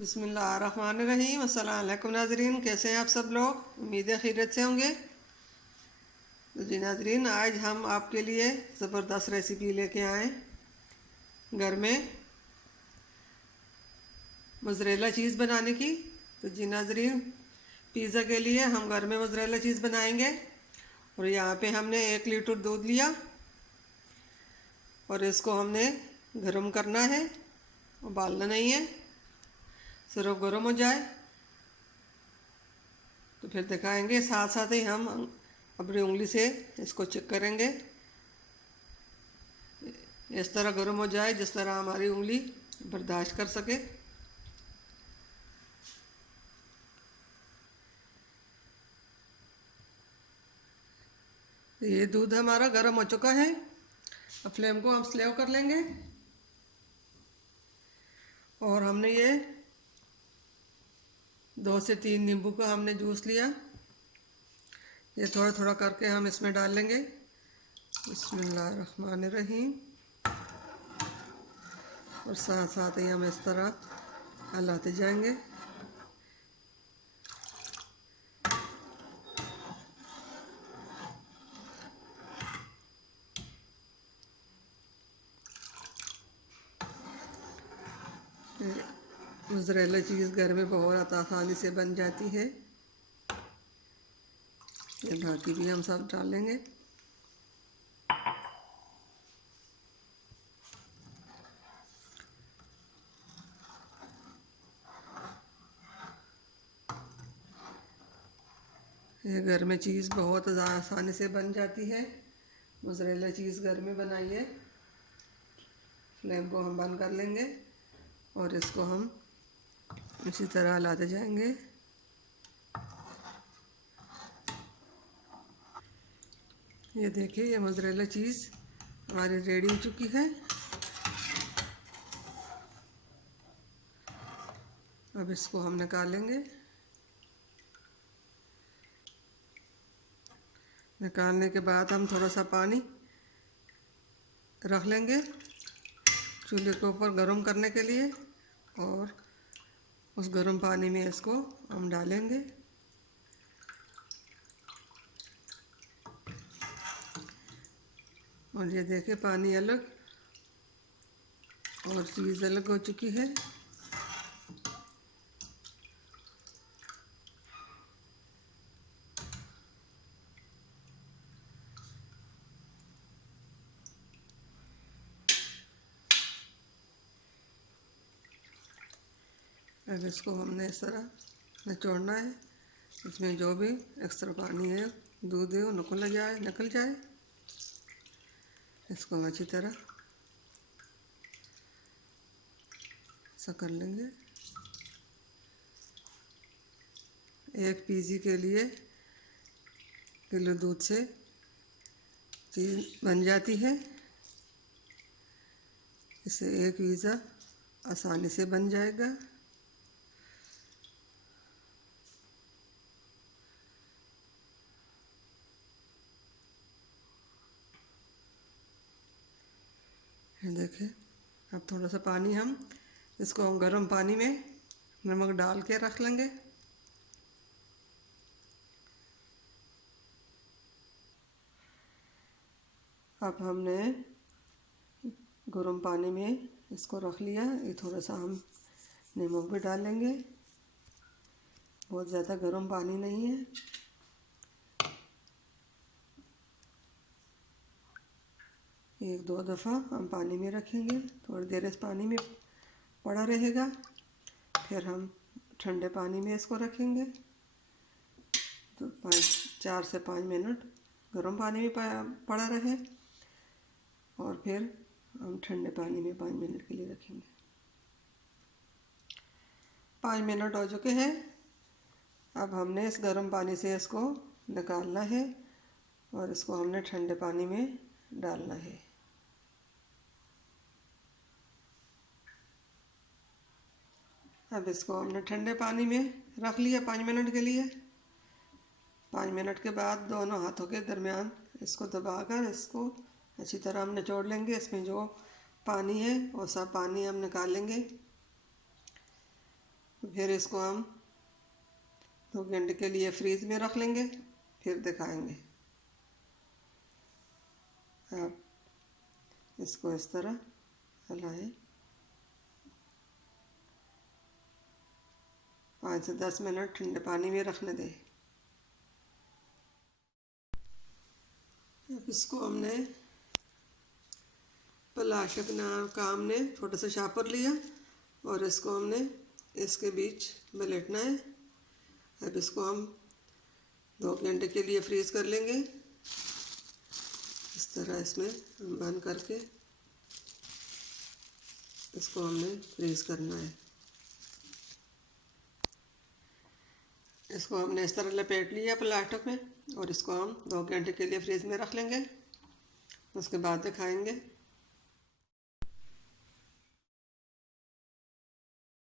बिस्मिल्लाहिर्रहमानिर्रहीम। अस्सलाम वालेकुम नाजरीन, कैसे हैं आप सब लोग? उम्मीद है खैरियत से होंगे। तो जी नाजरीन, आज हम आपके लिए ज़बरदस्त रेसिपी लेके आए घर में मोज़रेला चीज़ बनाने की। तो जी नाजरीन, पिज़्ज़ा के लिए हम घर में मोज़रेला चीज़ बनाएंगे। और यहाँ पे हमने 1 लीटर दूध लिया और इसको हमने गर्म करना है, उबालना नहीं है, सिर्फ गर्म हो जाए तो फिर दिखाएंगे। साथ साथ ही हम अपनी उंगली से इसको चेक करेंगे, इस तरह गर्म हो जाए जिस तरह हमारी उंगली बर्दाश्त कर सके। ये दूध हमारा गर्म हो चुका है। अब फ्लेम को हम स्लो कर लेंगे और हमने ये 2 से 3 नींबू का हमने जूस लिया। ये थोड़ा थोड़ा करके हम इसमें डाल लेंगे। बिस्मिल्लाहिर्रहमानिर्रहीम। और साथ साथ ही हम इस तरह हिलाते जाएंगे। मोज़रेला चीज़ घर में बहुत आसानी से बन जाती है। ये बाकी भी हम सब डालेंगे। ये घर में चीज़ बहुत आसानी से बन जाती है। मोज़रेला चीज़ घर में बनाइए। फ्लेम को हम बंद कर लेंगे और इसको हम इसी तरह हिलाते जाएंगे। ये देखिए, ये मोज़रेला चीज़ हमारी रेडी हो चुकी है। अब इसको हम निकालेंगे। निकालने के बाद हम थोड़ा सा पानी रख लेंगे चूल्हे के ऊपर गर्म करने के लिए, और उस गर्म पानी में इसको हम डालेंगे। और ये देखिए, पानी अलग और चीज़ अलग हो चुकी है। अब इसको हमने इस तरह निचोड़ना है। इसमें जो भी एक्स्ट्रा पानी है, दूध है, वो निकल जाए। इसको अच्छी तरह ऐसा कर लेंगे। एक पीजी के लिए किलो दूध से चीज़ बन जाती है। इससे एक पिज़्ज़ा आसानी से बन जाएगा। ये देखिए, अब थोड़ा सा पानी हम इसको गर्म पानी में नमक डाल के रख लेंगे। अब हमने गर्म पानी में इसको रख लिया। ये थोड़ा सा हम नमक भी डाल लेंगे। बहुत ज़्यादा गर्म पानी नहीं है। एक दो दफ़ा हम पानी में रखेंगे, थोड़ी देर इस पानी में पड़ा रहेगा। फिर हम ठंडे पानी में इसको रखेंगे तो 4 से 5 मिनट गर्म पानी में पड़ा रहे, और फिर हम ठंडे पानी में 5 मिनट के लिए रखेंगे। 5 मिनट हो चुके हैं। अब हमने इस गर्म पानी से इसको निकालना है और इसको हमने ठंडे पानी में डालना है। अब इसको हमने ठंडे पानी में रख लिया 5 मिनट के लिए। 5 मिनट के बाद दोनों हाथों के दरमियान इसको दबाकर इसको अच्छी तरह हम निचोड़ लेंगे। इसमें जो पानी है वो सब पानी हम निकाल लेंगे। फिर इसको हम 2 घंटे के लिए फ्रीज में रख लेंगे, फिर दिखाएंगे। आप इसको इस तरह हलाएं, 5 से 10 मिनट ठंडे पानी में रखने दें। अब इसको हमने प्लास्टिक का हमने छोटा सा शापर लिया और इसको हमने इसके बीच में लेटना है। अब इसको हम 2 घंटे के लिए फ्रीज कर लेंगे। इस तरह इसमें हम बंद करके इसको हमने फ्रीज करना है। इसको हमने इस तरह लपेट लिया प्लास्टिक में और इसको हम 2 घंटे के लिए फ्रीज में रख लेंगे। उसके बाद दिखाएंगे।